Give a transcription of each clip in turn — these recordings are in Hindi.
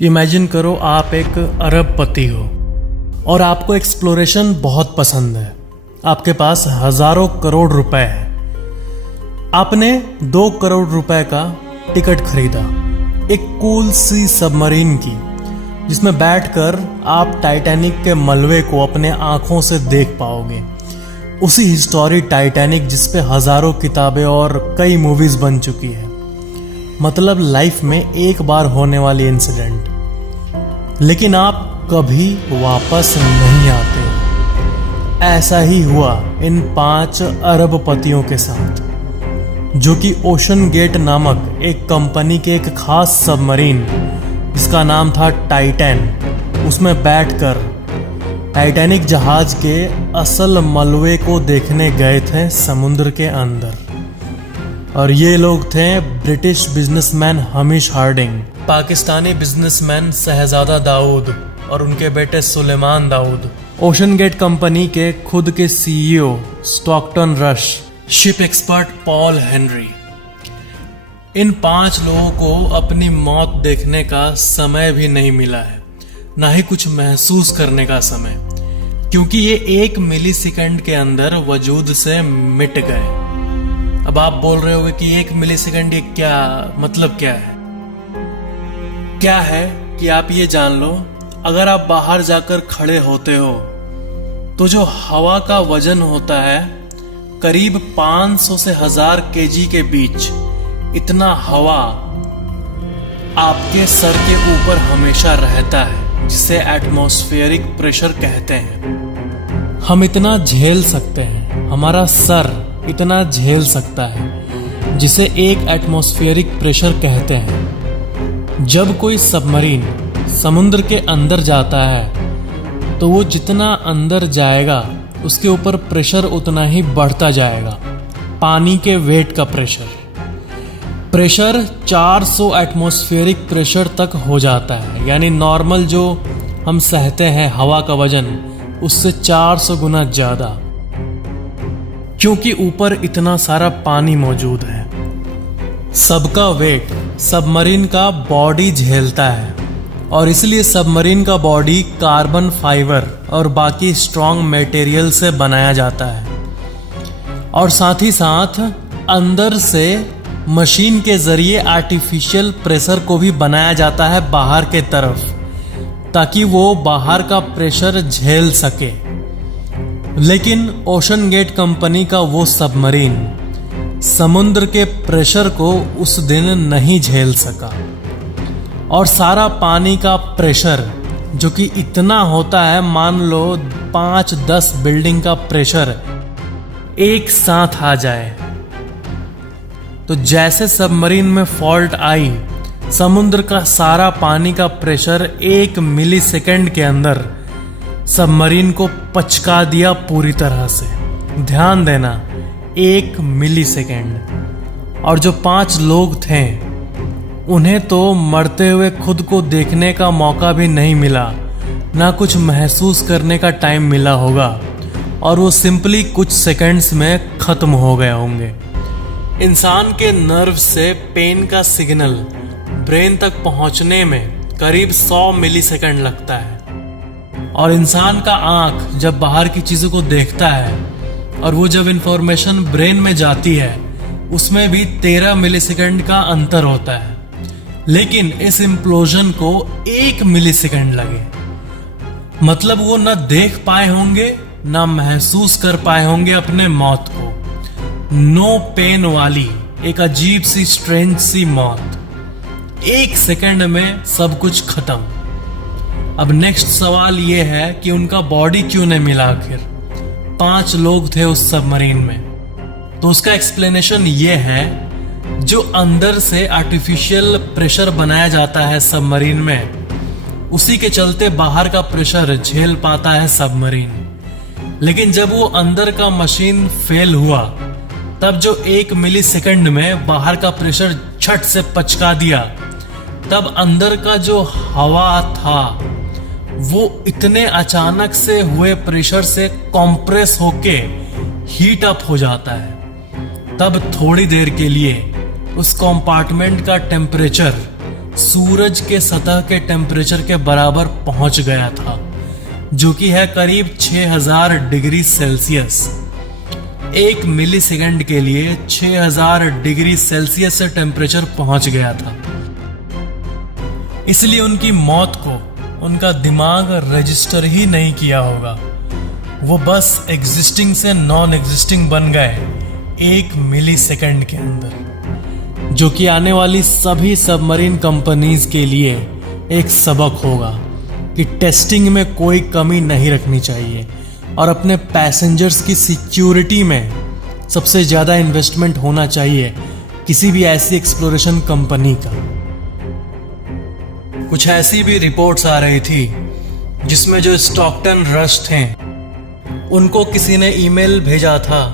इमेजिन करो आप एक अरबपति हो और आपको एक्सप्लोरेशन बहुत पसंद है। आपके पास हजारों करोड़ रुपए है। आपने 2 करोड़ रुपए का टिकट खरीदा एक कूल सी सबमरीन की, जिसमें बैठकर आप टाइटैनिक के मलबे को अपने आंखों से देख पाओगे। उसी हिस्टोरी टाइटैनिक जिस पे हजारों किताबें और कई मूवीज बन चुकी है। मतलब लाइफ में एक बार होने वाली इंसिडेंट। लेकिन आप कभी वापस नहीं आते। ऐसा ही हुआ इन 5 अरबपतियों के साथ, जो कि ओशन गेट नामक एक कंपनी के एक खास सबमरीन, जिसका नाम था टाइटैन, उसमें बैठकर टाइटैनिक जहाज के असल मलबे को देखने गए थे समुद्र के अंदर। और ये लोग थे British businessman Hamish Harding, Pakistani businessman Shahzada Dawood और उनके बेटे Suleman Dawood, OceanGate company के खुद के CEO Stockton Rush, ship expert Paul Henri. इन 5 लोगों को अपनी मौत देखने का समय भी नहीं मिला है, ना ही कुछ महसूस करने का समय, क्योंकि ये 1 मिली सेकंड के अंदर वजूद से मिट गए। अब आप बोल रहे होगे कि 1 मिली सेकंड ये क्या मतलब क्या है? क्या है कि आप ये जान लो, अगर आप बाहर जाकर खड़े होते हो तो जो हवा का वजन होता है करीब 500 से 1000 केजी के बीच, इतना हवा आपके सर के ऊपर हमेशा रहता है, जिसे एटमॉस्फेरिक प्रेशर कहते हैं। हम इतना झेल सकते हैं, हमारा सर इतना झेल सकता है, जिसे एक एटमॉस्फेरिक प्रेशर कहते हैं। जब कोई सबमरीन समुद्र के अंदर जाता है तो वो जितना अंदर जाएगा उसके ऊपर प्रेशर उतना ही बढ़ता जाएगा। पानी के वेट का प्रेशर 400 एटमॉस्फेरिक प्रेशर तक हो जाता है, यानी नॉर्मल जो हम सहते हैं हवा का वजन, उससे 400 गुना ज्यादा, क्योंकि ऊपर इतना सारा पानी मौजूद है। सबका वेट सबमरीन का बॉडी झेलता है, और इसलिए सबमरीन का बॉडी कार्बन फाइबर और बाकी स्ट्रॉन्ग मटेरियल से बनाया जाता है। और साथ ही साथ अंदर से मशीन के जरिए आर्टिफिशियल प्रेशर को भी बनाया जाता है बाहर के तरफ, ताकि वो बाहर का प्रेशर झेल सके। लेकिन ओशन गेट कंपनी का वो सबमरीन समुद्र के प्रेशर को उस दिन नहीं झेल सका, और सारा पानी का प्रेशर, जो कि इतना होता है, मान लो 5-10 बिल्डिंग का प्रेशर एक साथ आ जाए, तो जैसे सबमरीन में फॉल्ट आई, समुद्र का सारा पानी का प्रेशर 1 मिली सेकेंड के अंदर सबमरीन को पचका दिया पूरी तरह से। ध्यान देना, 1 मिली सेकेंड। और जो 5 लोग थे, उन्हें तो मरते हुए खुद को देखने का मौका भी नहीं मिला, ना कुछ महसूस करने का टाइम मिला होगा, और वो सिंपली कुछ सेकंड्स में खत्म हो गए होंगे। इंसान के नर्व से पेन का सिग्नल ब्रेन तक पहुंचने में करीब 100 मिली सेकेंड लगता है। और इंसान का आंख जब बाहर की चीजों को देखता है और वो जब इंफॉर्मेशन ब्रेन में जाती है, उसमें भी 13 मिलीसेकंड का अंतर होता है। लेकिन इस इम्प्लोजन को 1 मिलीसेकंड लगे। मतलब वो ना देख पाए होंगे, ना महसूस कर पाए होंगे अपने मौत को। नो पेन वाली एक अजीब सी स्ट्रेंज सी मौत। 1 सेकंड में सब कुछ खत्म। अब नेक्स्ट सवाल ये है कि उनका बॉडी क्यों नहीं मिला आखिर? 5 लोग थे उस सबमरीन में। तो उसका एक्सप्लेनेशन ये है, जो अंदर से आर्टिफिशियल प्रेशर बनाया जाता है सबमरीन में, उसी के चलते बाहर का प्रेशर झेल पाता है सबमरीन। लेकिन जब वो अंदर का मशीन फेल हुआ, तब जो 1 मिली सेकंड में बाहर का प्रेशर झट से पचका दिया, तब अंदर का जो हवा था वो इतने अचानक से हुए प्रेशर से कॉम्प्रेस होके हीट अप हो जाता है। तब थोड़ी देर के लिए उस कंपार्टमेंट का टेम्परेचर सूरज के सतह के टेम्परेचर के बराबर पहुंच गया था, जो कि है करीब 6000 डिग्री सेल्सियस। 1 मिली सेकेंड के लिए 6000 डिग्री सेल्सियस से टेम्परेचर पहुंच गया था। इसलिए उनकी मौत को उनका दिमाग रजिस्टर ही नहीं किया होगा। वो बस एग्जिस्टिंग से नॉन एग्जिस्टिंग बन गए 1 मिली सेकेंड के अंदर, जो कि आने वाली सभी सबमरीन कंपनीज के लिए एक सबक होगा कि टेस्टिंग में कोई कमी नहीं रखनी चाहिए और अपने पैसेंजर्स की सिक्योरिटी में सबसे ज़्यादा इन्वेस्टमेंट होना चाहिए किसी भी ऐसी एक्सप्लोरेशन कंपनी का। कुछ ऐसी भी रिपोर्ट्स आ रही थी जिसमें जो स्टॉकटन रश थे उनको किसी ने ईमेल भेजा था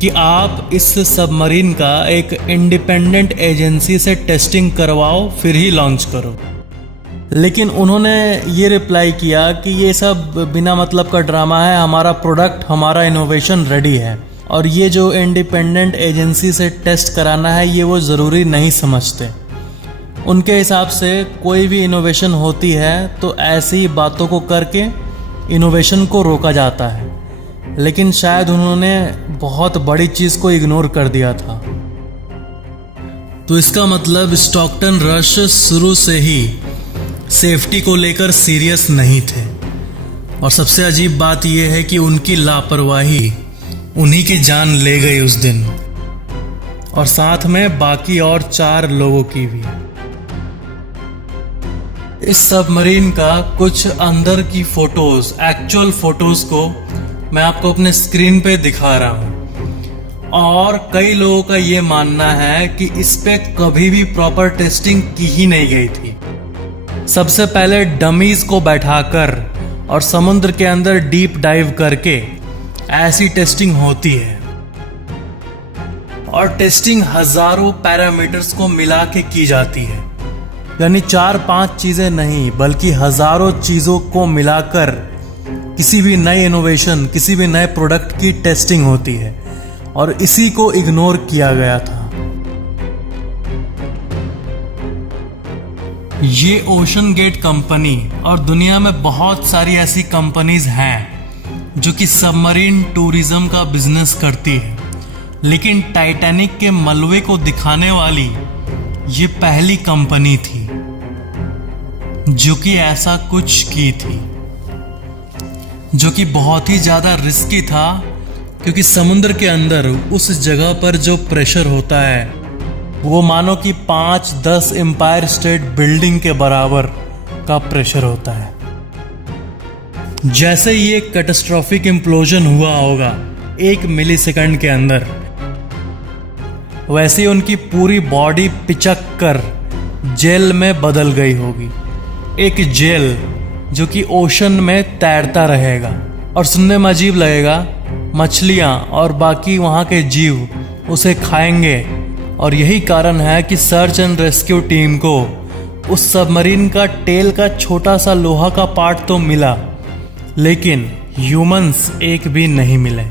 कि आप इस सबमरीन का एक इंडिपेंडेंट एजेंसी से टेस्टिंग करवाओ, फिर ही लॉन्च करो। लेकिन उन्होंने ये रिप्लाई किया कि ये सब बिना मतलब का ड्रामा है, हमारा प्रोडक्ट, हमारा इनोवेशन रेडी है और ये जो इंडिपेंडेंट एजेंसी से टेस्ट कराना है ये वो ज़रूरी नहीं समझते। उनके हिसाब से कोई भी इनोवेशन होती है तो ऐसी बातों को करके इनोवेशन को रोका जाता है, लेकिन शायद उन्होंने बहुत बड़ी चीज़ को इग्नोर कर दिया था। तो इसका मतलब स्टॉकटन रश शुरू से ही सेफ्टी को लेकर सीरियस नहीं थे और सबसे अजीब बात यह है कि उनकी लापरवाही उन्हीं की जान ले गई उस दिन और साथ में बाकी और 4 लोगों की भी। इस सबमरीन का कुछ अंदर की फोटोज, एक्चुअल फोटोज को मैं आपको अपने स्क्रीन पे दिखा रहा हूँ और कई लोगों का ये मानना है कि इस पे कभी भी प्रॉपर टेस्टिंग की ही नहीं गई थी। सबसे पहले डमीज को बैठाकर और समुद्र के अंदर डीप डाइव करके ऐसी टेस्टिंग होती है और टेस्टिंग हजारों पैरामीटर्स को मिला के की जाती है, यानी 4-5 चीजें नहीं बल्कि हजारों चीजों को मिलाकर किसी भी नए इनोवेशन, किसी भी नए प्रोडक्ट की टेस्टिंग होती है और इसी को इग्नोर किया गया था। ये ओशन गेट कंपनी और दुनिया में बहुत सारी ऐसी कंपनीज हैं जो कि सबमरीन टूरिज्म का बिजनेस करती है, लेकिन टाइटैनिक के मलबे को दिखाने वाली ये पहली कंपनी थी जो कि ऐसा कुछ की थी, जो कि बहुत ही ज़्यादा रिस्की था क्योंकि समुद्र के अंदर उस जगह पर जो प्रेशर होता है वो मानो कि 5-10 एम्पायर स्टेट बिल्डिंग के बराबर का प्रेशर होता है। जैसे ये कैटास्ट्रॉफिक इम्प्लोजन हुआ होगा 1 मिली सेकंड के अंदर, वैसे उनकी पूरी बॉडी पिचक कर जेल में बदल गई होगी। एक जेल जो कि ओशन में तैरता रहेगा और सुनने में अजीब लगेगा, मछलियाँ और बाकी वहाँ के जीव उसे खाएंगे और यही कारण है कि सर्च एंड रेस्क्यू टीम को उस सबमरीन का टेल का छोटा सा लोहा का पार्ट तो मिला, लेकिन ह्यूमंस एक भी नहीं मिले।